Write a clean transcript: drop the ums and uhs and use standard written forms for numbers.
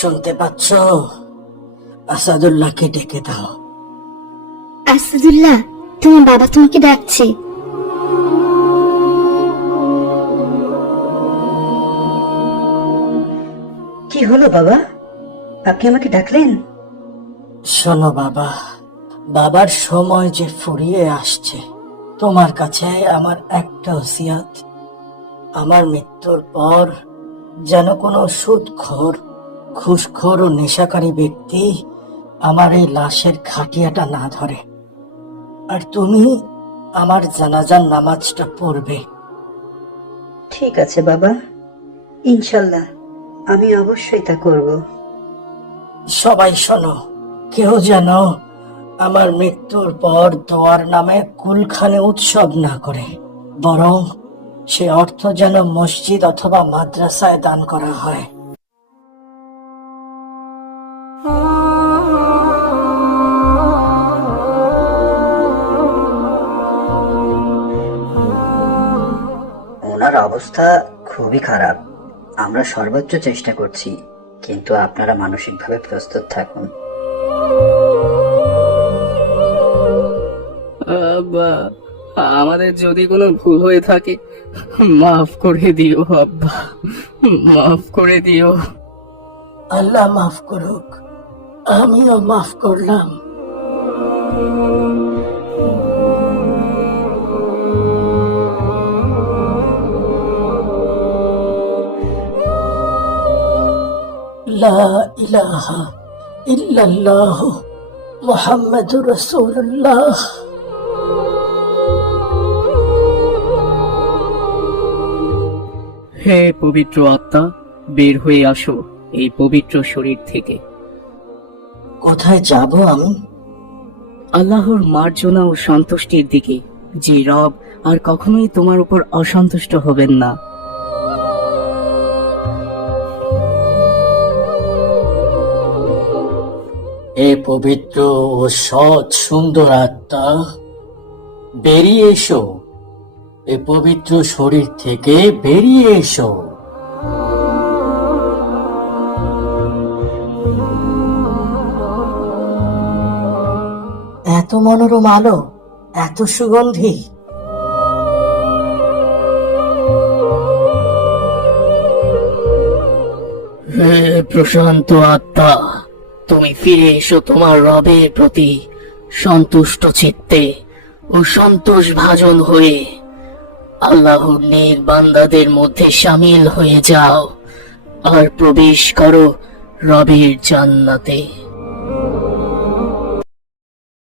শুনতে পাচ্ছ? আসাদুল্লাহকে ডেকে দাও। আসাদুল্লাহ, তোমার বাবা তোমাকে ডাকছে। কি হলো বাবা, আপনি আমাকে ডাকলেন? শোনো বাবা, বাবার সময় যে ফুরিয়ে আসছে, তোমার কাছে আমার একটা ওসিয়াত। আমার মৃত্যুর পর যেন কোনো সুদখোর, ঘুষখোর ও নেশাকারী ব্যক্তি আমার এই লাশের খাটিয়াটা না ধরে। আর তুমি আমার জানাজার নামাজটা পড়বে। ঠিক আছে বাবা, ইনশাল্লাহ আমি অবশ্যই তা করব। সবাই শোনো, কেউ যেন আমার মৃত্যুর পর দোয়ার নামে কুলখানে উৎসব না করে, বরং সে অর্থ যেন মসজিদ অথবা মাদ্রাসায় দান করা হয়। ওনার অবস্থা খুবই খারাপ। আমরা সর্বোচ্চ চেষ্টা করছি, কিন্তু আপনারা মানসিকভাবে প্রস্তুত থাকুন। আব্বা, আমাদের যদি কোনো ভুল হয়ে থাকে মাফ করে দিও আব্বা, মাফ করে দিও। আল্লাহ মাফ করুক, আমিও মাফ করলাম। লা ইলাহা ইল্লাল্লাহ মুহাম্মাদুর রাসূলুল্লাহ। হে পবিত্র আত্মা, বের হয়ে আসো এই পবিত্র শরীর থেকে। কোথায় যাব আমি? আল্লাহর মার্জনা ও সন্তুষ্টির দিকে, যে রব আর কখনোই তোমার উপর অসন্তুষ্ট হবেন না। এ পবিত্র ও সৎ সুন্দর আত্মা, বেরিয়ে এসো, এ পবিত্র শরীর থেকে বেরিয়ে এসো। এত মনোরম আলো, এত সুগন্ধি। হে প্রশান্ত আত্মা, তুমি ফিরে এসো তোমার রবের প্রতি সন্তুষ্ট চিত্তে ও সন্তোষ ভাজন হয়ে। আল্লাহর নেক বান্দাদের মধ্যে শামিল হয়ে যাও আর প্রবেশ করো রবের জান্নাতে।